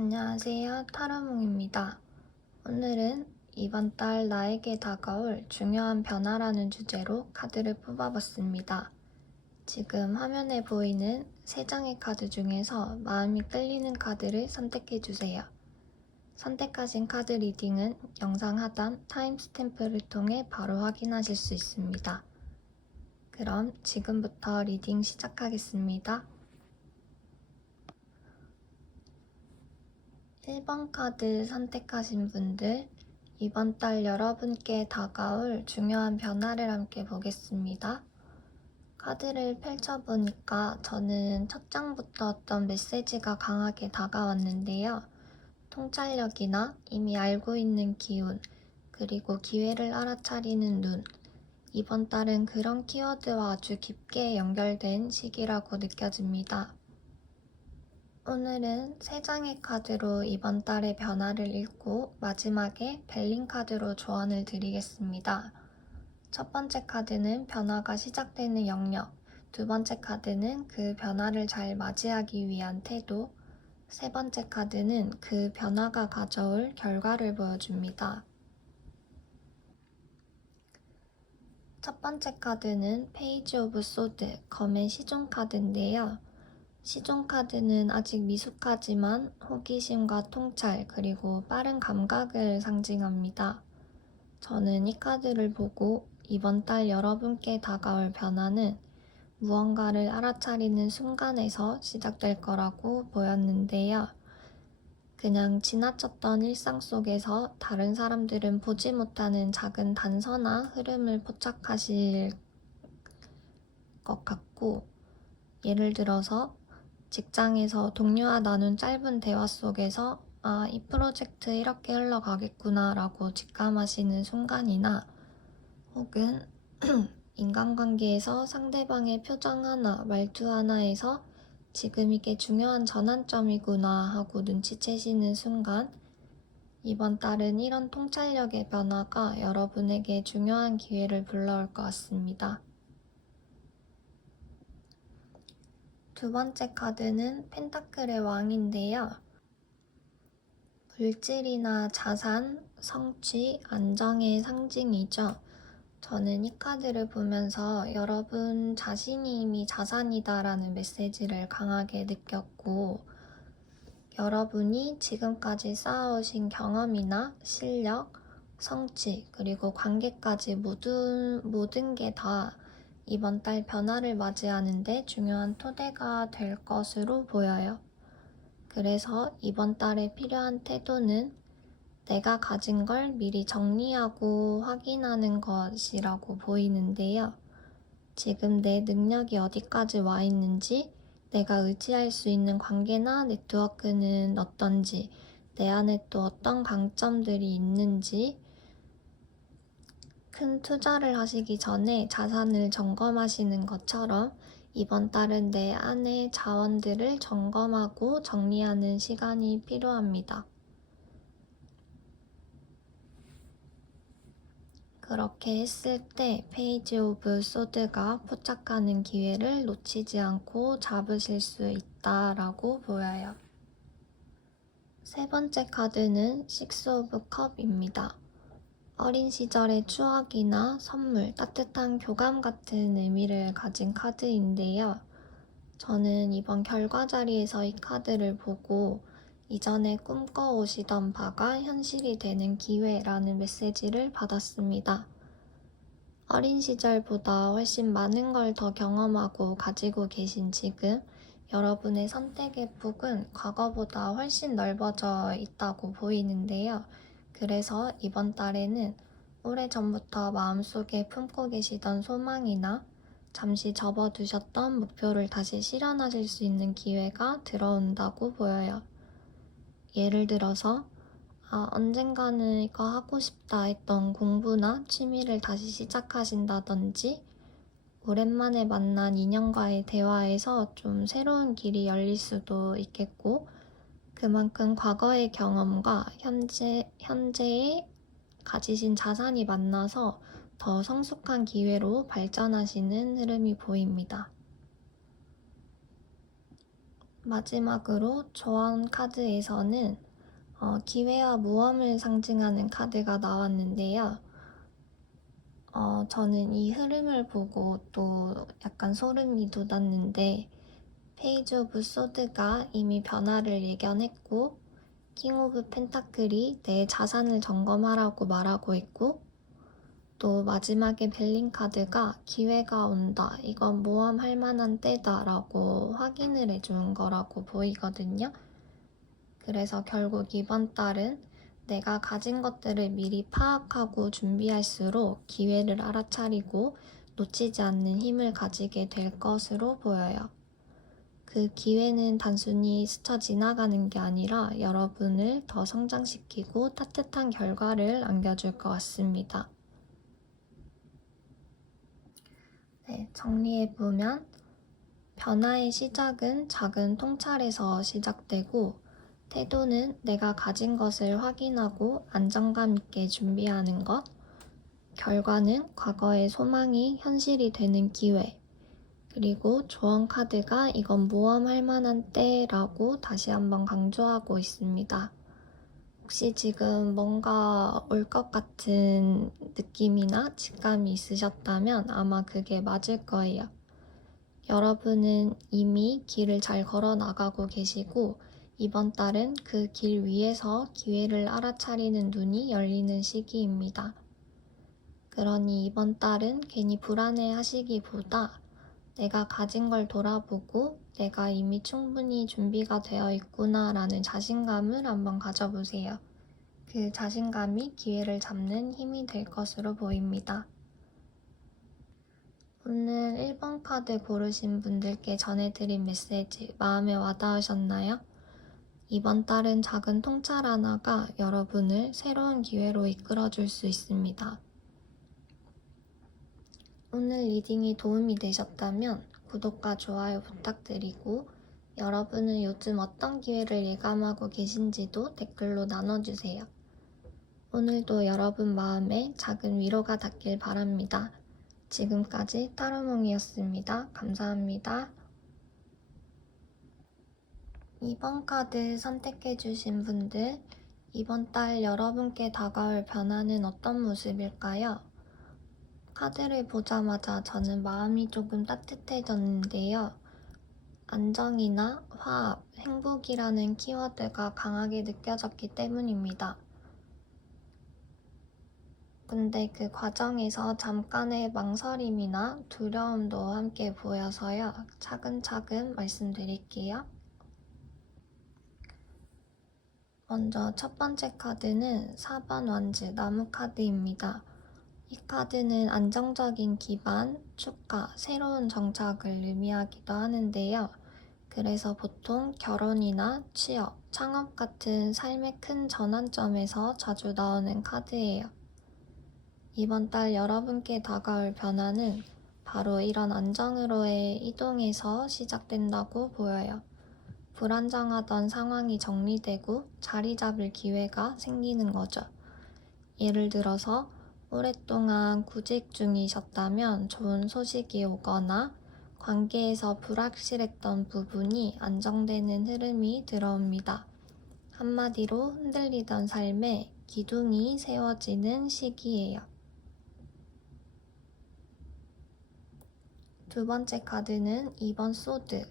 안녕하세요. 타로몽입니다. 오늘은 이번 달 나에게 다가올 중요한 변화라는 주제로 카드를 뽑아봤습니다. 지금 화면에 보이는 3장의 카드 중에서 마음이 끌리는 카드를 선택해주세요. 선택하신 카드 리딩은 영상 하단 타임스탬프를 통해 바로 확인하실 수 있습니다. 그럼 지금부터 리딩 시작하겠습니다. 1번 카드 선택하신 분들, 이번 달 여러분께 다가올 중요한 변화를 함께 보겠습니다. 카드를 펼쳐보니까 저는 첫 장부터 어떤 메시지가 강하게 다가왔는데요. 통찰력이나 이미 알고 있는 기운, 그리고 기회를 알아차리는 눈, 이번 달은 그런 키워드와 아주 깊게 연결된 시기라고 느껴집니다. 오늘은 3장의 카드로 이번 달의 변화를 읽고 마지막에 벨린 카드로 조언을 드리겠습니다. 첫 번째 카드는 변화가 시작되는 영역, 두 번째 카드는 그 변화를 잘 맞이하기 위한 태도, 세 번째 카드는 그 변화가 가져올 결과를 보여줍니다. 첫 번째 카드는 페이지 오브 소드, 검의 시종 카드인데요. 시종 카드는 아직 미숙하지만 호기심과 통찰 그리고 빠른 감각을 상징합니다. 저는 이 카드를 보고 이번 달 여러분께 다가올 변화는 무언가를 알아차리는 순간에서 시작될 거라고 보였는데요. 그냥 지나쳤던 일상 속에서 다른 사람들은 보지 못하는 작은 단서나 흐름을 포착하실 것 같고, 예를 들어서 직장에서 동료와 나눈 짧은 대화 속에서 이 프로젝트 이렇게 흘러가겠구나 라고 직감하시는 순간이나 혹은 인간관계에서 상대방의 표정 하나, 말투 하나에서 지금 이게 중요한 전환점이구나 하고 눈치채시는 순간, 이번 달은 이런 통찰력의 변화가 여러분에게 중요한 기회를 불러올 것 같습니다. 두 번째 카드는 펜타클의 왕인데요. 물질이나 자산, 성취, 안정의 상징이죠. 저는 이 카드를 보면서 여러분 자신이 이미 자산이다라는 메시지를 강하게 느꼈고, 여러분이 지금까지 쌓아오신 경험이나 실력, 성취, 그리고 관계까지 모든 게 다 이번 달 변화를 맞이하는데 중요한 토대가 될 것으로 보여요. 그래서 이번 달에 필요한 태도는 내가 가진 걸 미리 정리하고 확인하는 것이라고 보이는데요. 지금 내 능력이 어디까지 와 있는지, 내가 의지할 수 있는 관계나 네트워크는 어떤지, 내 안에 또 어떤 강점들이 있는지, 큰 투자를 하시기 전에 자산을 점검하시는 것처럼 이번 달은 내 안의 자원들을 점검하고 정리하는 시간이 필요합니다. 그렇게 했을 때 페이지 오브 소드가 포착하는 기회를 놓치지 않고 잡으실 수 있다라고 보여요. 세 번째 카드는 식스 오브 컵입니다. 어린 시절의 추억이나 선물, 따뜻한 교감 같은 의미를 가진 카드인데요. 저는 이번 결과 자리에서 이 카드를 보고 이전에 꿈꿔오시던 바가 현실이 되는 기회라는 메시지를 받았습니다. 어린 시절보다 훨씬 많은 걸 더 경험하고 가지고 계신 지금, 여러분의 선택의 폭은 과거보다 훨씬 넓어져 있다고 보이는데요. 그래서 이번 달에는 오래전부터 마음속에 품고 계시던 소망이나 잠시 접어두셨던 목표를 다시 실현하실 수 있는 기회가 들어온다고 보여요. 예를 들어서 언젠가는 이거 하고 싶다 했던 공부나 취미를 다시 시작하신다든지, 오랜만에 만난 인연과의 대화에서 좀 새로운 길이 열릴 수도 있겠고, 그만큼 과거의 경험과 현재에 가지신 자산이 만나서 더 성숙한 기회로 발전하시는 흐름이 보입니다. 마지막으로 조언 카드에서는 기회와 모험을 상징하는 카드가 나왔는데요. 저는 이 흐름을 보고 또 약간 소름이 돋았는데, 페이지 오브 소드가 이미 변화를 예견했고, 킹 오브 펜타클이 내 자산을 점검하라고 말하고 있고, 또 마지막에 벨린 카드가 기회가 온다, 이건 모험할 만한 때다 라고 확인을 해준 거라고 보이거든요. 그래서 결국 이번 달은 내가 가진 것들을 미리 파악하고 준비할수록 기회를 알아차리고 놓치지 않는 힘을 가지게 될 것으로 보여요. 그 기회는 단순히 스쳐 지나가는 게 아니라 여러분을 더 성장시키고 따뜻한 결과를 안겨줄 것 같습니다. 네, 정리해보면 변화의 시작은 작은 통찰에서 시작되고, 태도는 내가 가진 것을 확인하고 안정감 있게 준비하는 것, 결과는 과거의 소망이 현실이 되는 기회, 그리고 조언 카드가 이건 모험할 만한 때라고 다시 한번 강조하고 있습니다. 혹시 지금 뭔가 올 것 같은 느낌이나 직감이 있으셨다면 아마 그게 맞을 거예요. 여러분은 이미 길을 잘 걸어 나가고 계시고, 이번 달은 그 길 위에서 기회를 알아차리는 눈이 열리는 시기입니다. 그러니 이번 달은 괜히 불안해 하시기보다 내가 가진 걸 돌아보고 내가 이미 충분히 준비가 되어 있구나 라는 자신감을 한번 가져보세요. 그 자신감이 기회를 잡는 힘이 될 것으로 보입니다. 오늘 1번 카드 고르신 분들께 전해드린 메시지 마음에 와닿으셨나요? 이번 달은 작은 통찰 하나가 여러분을 새로운 기회로 이끌어줄 수 있습니다. 오늘 리딩이 도움이 되셨다면 구독과 좋아요 부탁드리고, 여러분은 요즘 어떤 기회를 예감하고 계신지도 댓글로 나눠주세요. 오늘도 여러분 마음에 작은 위로가 닿길 바랍니다. 지금까지 따르몽이었습니다. 감사합니다. 2번 카드 선택해주신 분들, 이번 달 여러분께 다가올 변화는 어떤 모습일까요? 카드를 보자마자 저는 마음이 조금 따뜻해졌는데요. 안정이나 화합, 행복이라는 키워드가 강하게 느껴졌기 때문입니다. 근데 그 과정에서 잠깐의 망설임이나 두려움도 함께 보여서요. 차근차근 말씀드릴게요. 먼저 첫 번째 카드는 4번 완즈 나무 카드입니다. 이 카드는 안정적인 기반, 축가, 새로운 정착을 의미하기도 하는데요. 그래서 보통 결혼이나 취업, 창업 같은 삶의 큰 전환점에서 자주 나오는 카드예요. 이번 달 여러분께 다가올 변화는 바로 이런 안정으로의 이동에서 시작된다고 보여요. 불안정하던 상황이 정리되고 자리 잡을 기회가 생기는 거죠. 예를 들어서 오랫동안 구직 중이셨다면 좋은 소식이 오거나, 관계에서 불확실했던 부분이 안정되는 흐름이 들어옵니다. 한마디로 흔들리던 삶에 기둥이 세워지는 시기예요. 두 번째 카드는 2번 소드.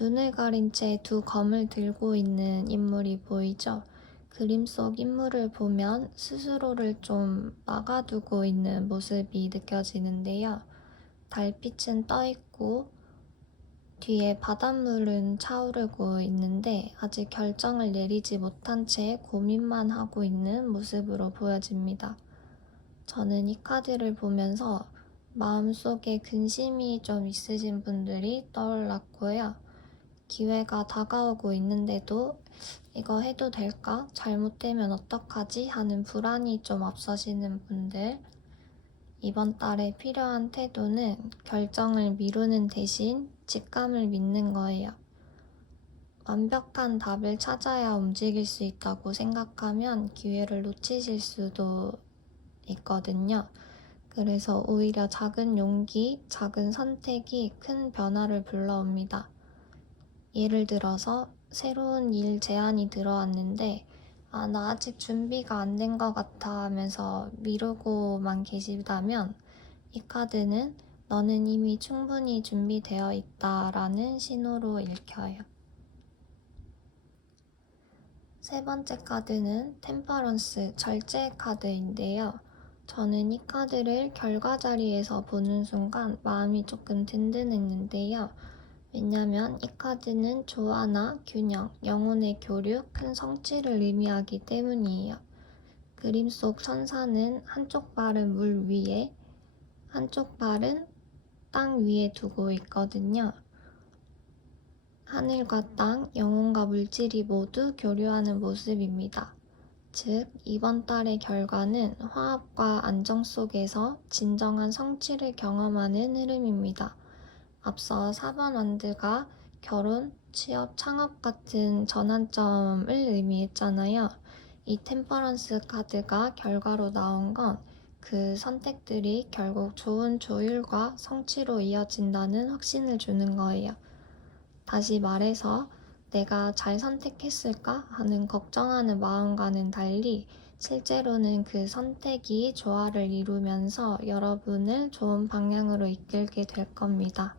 눈을 가린 채 두 검을 들고 있는 인물이 보이죠? 그림 속 인물을 보면 스스로를 좀 막아두고 있는 모습이 느껴지는데요. 달빛은 떠있고 뒤에 바닷물은 차오르고 있는데 아직 결정을 내리지 못한 채 고민만 하고 있는 모습으로 보여집니다. 저는 이 카드를 보면서 마음속에 근심이 좀 있으신 분들이 떠올랐고요. 기회가 다가오고 있는데도 이거 해도 될까? 잘못되면 어떡하지? 하는 불안이 좀 앞서시는 분들, 이번 달에 필요한 태도는 결정을 미루는 대신 직감을 믿는 거예요. 완벽한 답을 찾아야 움직일 수 있다고 생각하면 기회를 놓치실 수도 있거든요. 그래서 오히려 작은 용기, 작은 선택이 큰 변화를 불러옵니다. 예를 들어서 새로운 일 제안이 들어왔는데 나 아직 준비가 안 된 것 같아 하면서 미루고만 계시다면 이 카드는 너는 이미 충분히 준비되어 있다라는 신호로 읽혀요. 세 번째 카드는 템퍼런스, 절제 카드인데요. 저는 이 카드를 결과 자리에서 보는 순간 마음이 조금 든든했는데요. 왜냐면 이 카드는 조화나 균형, 영혼의 교류, 큰 성취를 의미하기 때문이에요. 그림 속 천사는 한쪽 발은 물 위에, 한쪽 발은 땅 위에 두고 있거든요. 하늘과 땅, 영혼과 물질이 모두 교류하는 모습입니다. 즉, 이번 달의 결과는 화합과 안정 속에서 진정한 성취를 경험하는 흐름입니다. 앞서 4번 원드가 결혼, 취업, 창업 같은 전환점을 의미했잖아요. 이 템퍼런스 카드가 결과로 나온 건 그 선택들이 결국 좋은 조율과 성취로 이어진다는 확신을 주는 거예요. 다시 말해서 내가 잘 선택했을까 하는 걱정하는 마음과는 달리 실제로는 그 선택이 조화를 이루면서 여러분을 좋은 방향으로 이끌게 될 겁니다.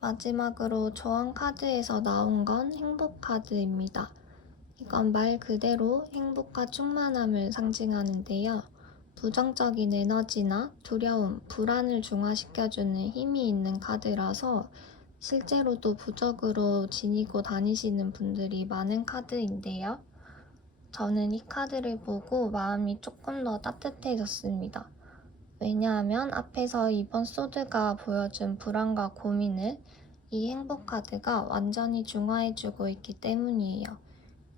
마지막으로 조언 카드에서 나온 건 행복 카드입니다. 이건 말 그대로 행복과 충만함을 상징하는데요. 부정적인 에너지나 두려움, 불안을 중화시켜주는 힘이 있는 카드라서 실제로도 부적으로 지니고 다니시는 분들이 많은 카드인데요. 저는 이 카드를 보고 마음이 조금 더 따뜻해졌습니다. 왜냐하면 앞에서 이번 소드가 보여준 불안과 고민을 이 행복 카드가 완전히 중화해주고 있기 때문이에요.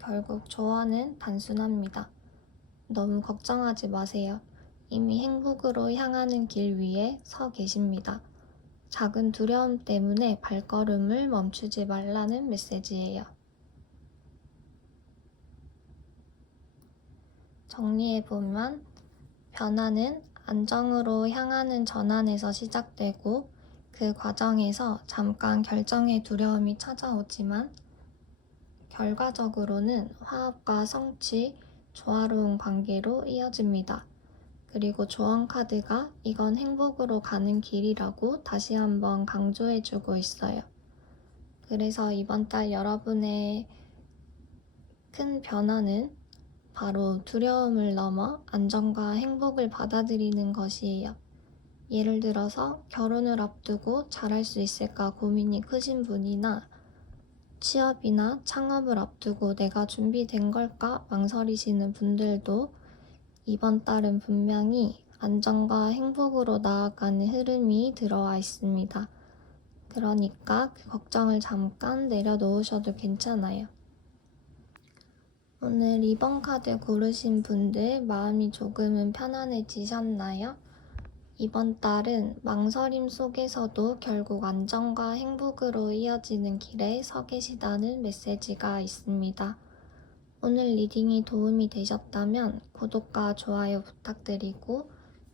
결국 조언은 단순합니다. 너무 걱정하지 마세요. 이미 행복으로 향하는 길 위에 서 계십니다. 작은 두려움 때문에 발걸음을 멈추지 말라는 메시지예요. 정리해보면 변화는 안정으로 향하는 전환에서 시작되고 그 과정에서 잠깐 결정의 두려움이 찾아오지만 결과적으로는 화합과 성취, 조화로운 관계로 이어집니다. 그리고 조언 카드가 이건 행복으로 가는 길이라고 다시 한번 강조해주고 있어요. 그래서 이번 달 여러분의 큰 변화는 바로 두려움을 넘어 안정과 행복을 받아들이는 것이에요. 예를 들어서 결혼을 앞두고 잘할 수 있을까 고민이 크신 분이나 취업이나 창업을 앞두고 내가 준비된 걸까 망설이시는 분들도 이번 달은 분명히 안정과 행복으로 나아가는 흐름이 들어와 있습니다. 그러니까 그 걱정을 잠깐 내려놓으셔도 괜찮아요. 오늘 2번 카드 고르신 분들 마음이 조금은 편안해지셨나요? 이번 달은 망설임 속에서도 결국 안정과 행복으로 이어지는 길에 서 계시다는 메시지가 있습니다. 오늘 리딩이 도움이 되셨다면 구독과 좋아요 부탁드리고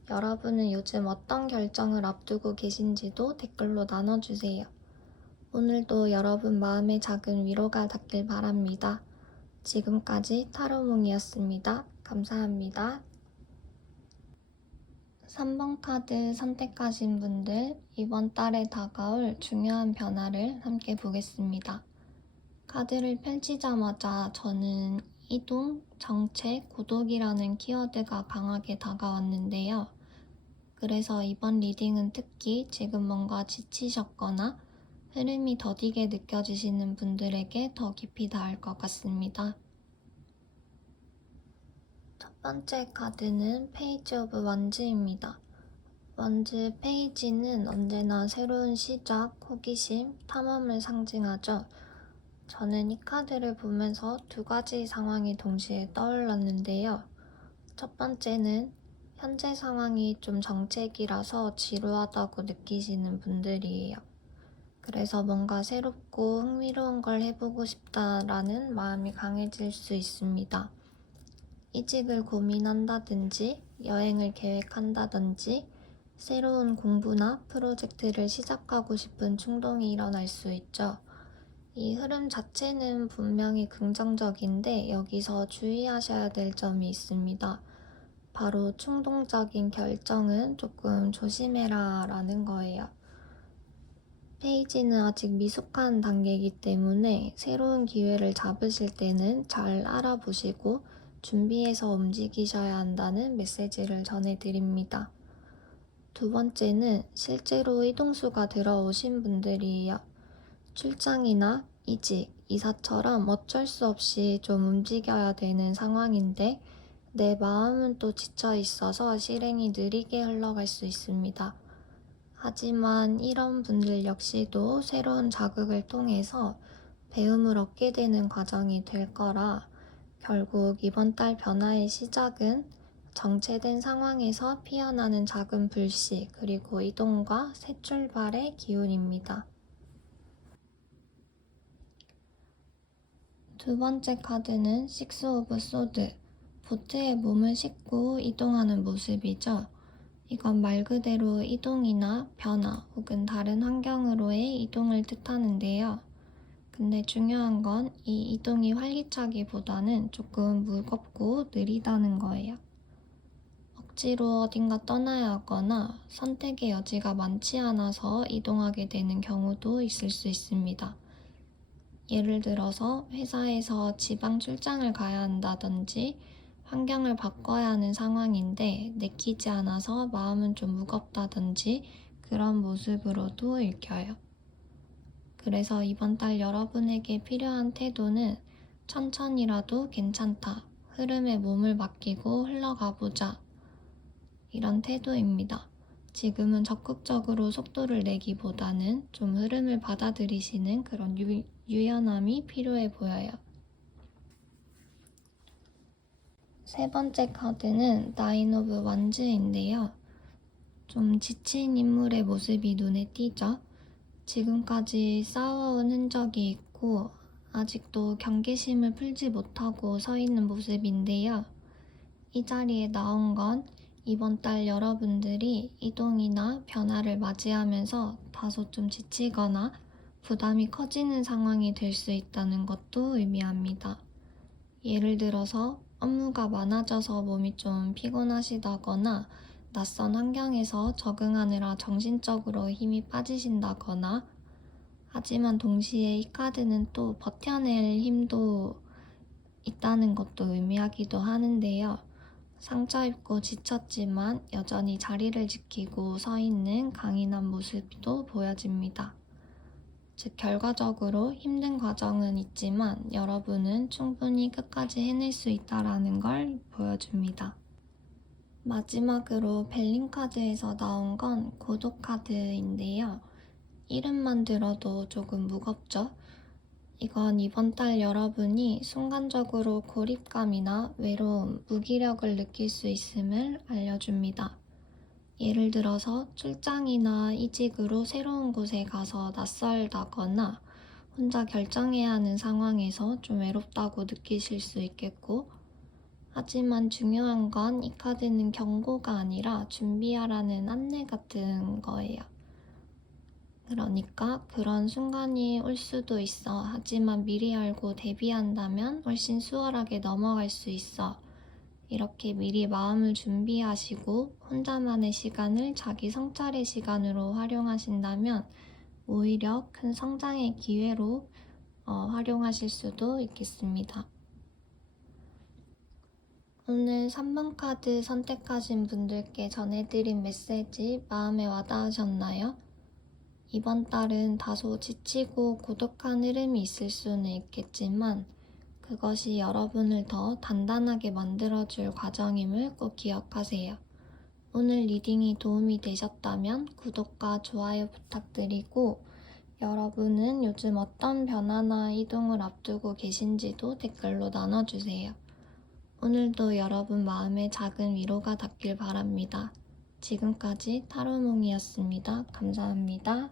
여러분은 요즘 어떤 결정을 앞두고 계신지도 댓글로 나눠주세요. 오늘도 여러분 마음에 작은 위로가 닿길 바랍니다. 지금까지 타로몽이었습니다. 감사합니다. 3번 카드 선택하신 분들, 이번 달에 다가올 중요한 변화를 함께 보겠습니다. 카드를 펼치자마자 저는 이동, 정책, 고독이라는 키워드가 강하게 다가왔는데요. 그래서 이번 리딩은 특히 지금 뭔가 지치셨거나 흐름이 더디게 느껴지시는 분들에게 더 깊이 닿을 것 같습니다. 첫 번째 카드는 페이지 오브 원즈입니다. 원즈 페이지는 언제나 새로운 시작, 호기심, 탐험을 상징하죠. 저는 이 카드를 보면서 두 가지 상황이 동시에 떠올랐는데요. 첫 번째는 현재 상황이 좀 정체기라서 지루하다고 느끼시는 분들이에요. 그래서 뭔가 새롭고 흥미로운 걸 해보고 싶다라는 마음이 강해질 수 있습니다. 이직을 고민한다든지 여행을 계획한다든지 새로운 공부나 프로젝트를 시작하고 싶은 충동이 일어날 수 있죠. 이 흐름 자체는 분명히 긍정적인데 여기서 주의하셔야 될 점이 있습니다. 바로 충동적인 결정은 조금 조심해라 라는 거예요. 페이지는 아직 미숙한 단계이기 때문에 새로운 기회를 잡으실 때는 잘 알아보시고 준비해서 움직이셔야 한다는 메시지를 전해드립니다. 두 번째는 실제로 이동수가 들어오신 분들이에요. 출장이나 이직, 이사처럼 어쩔 수 없이 좀 움직여야 되는 상황인데 내 마음은 또 지쳐 있어서 실행이 느리게 흘러갈 수 있습니다. 하지만 이런 분들 역시도 새로운 자극을 통해서 배움을 얻게 되는 과정이 될 거라 결국 이번 달 변화의 시작은 정체된 상황에서 피어나는 작은 불씨 그리고 이동과 새 출발의 기운입니다. 두 번째 카드는 식스 오브 소드, 보트에 몸을 싣고 이동하는 모습이죠. 이건 말 그대로 이동이나 변화 혹은 다른 환경으로의 이동을 뜻하는데요. 근데 중요한 건 이 이동이 활기차기보다는 조금 무겁고 느리다는 거예요. 억지로 어딘가 떠나야 하거나 선택의 여지가 많지 않아서 이동하게 되는 경우도 있을 수 있습니다. 예를 들어서 회사에서 지방 출장을 가야 한다든지 환경을 바꿔야 하는 상황인데 내키지 않아서 마음은 좀 무겁다든지 그런 모습으로도 읽혀요. 그래서 이번 달 여러분에게 필요한 태도는 천천히라도 괜찮다. 흐름에 몸을 맡기고 흘러가보자. 이런 태도입니다. 지금은 적극적으로 속도를 내기보다는 좀 흐름을 받아들이시는 그런 유연함이 필요해 보여요. 세 번째 카드는 나인 오브 완즈인데요. 좀 지친 인물의 모습이 눈에 띄죠? 지금까지 싸워온 흔적이 있고 아직도 경계심을 풀지 못하고 서 있는 모습인데요. 이 자리에 나온 건 이번 달 여러분들이 이동이나 변화를 맞이하면서 다소 좀 지치거나 부담이 커지는 상황이 될 수 있다는 것도 의미합니다. 예를 들어서 업무가 많아져서 몸이 좀 피곤하시다거나 낯선 환경에서 적응하느라 정신적으로 힘이 빠지신다거나 하지만 동시에 이 카드는 또 버텨낼 힘도 있다는 것도 의미하기도 하는데요. 상처 입고 지쳤지만 여전히 자리를 지키고 서 있는 강인한 모습도 보여집니다. 즉 결과적으로 힘든 과정은 있지만 여러분은 충분히 끝까지 해낼 수 있다는 걸 보여줍니다. 마지막으로 벨린 카드에서 나온 건 고독 카드인데요. 이름만 들어도 조금 무겁죠? 이건 이번 달 여러분이 순간적으로 고립감이나 외로움, 무기력을 느낄 수 있음을 알려줍니다. 예를 들어서 출장이나 이직으로 새로운 곳에 가서 낯설다거나 혼자 결정해야 하는 상황에서 좀 외롭다고 느끼실 수 있겠고, 하지만 중요한 건 이 카드는 경고가 아니라 준비하라는 안내 같은 거예요. 그러니까 그런 순간이 올 수도 있어. 하지만 미리 알고 대비한다면 훨씬 수월하게 넘어갈 수 있어. 이렇게 미리 마음을 준비하시고 혼자만의 시간을 자기 성찰의 시간으로 활용하신다면 오히려 큰 성장의 기회로 활용하실 수도 있겠습니다. 오늘 3번 카드 선택하신 분들께 전해드린 메시지 마음에 와닿으셨나요? 이번 달은 다소 지치고 고독한 흐름이 있을 수는 있겠지만 그것이 여러분을 더 단단하게 만들어줄 과정임을 꼭 기억하세요. 오늘 리딩이 도움이 되셨다면 구독과 좋아요 부탁드리고 여러분은 요즘 어떤 변화나 이동을 앞두고 계신지도 댓글로 나눠주세요. 오늘도 여러분 마음에 작은 위로가 닿길 바랍니다. 지금까지 타로몽이었습니다. 감사합니다.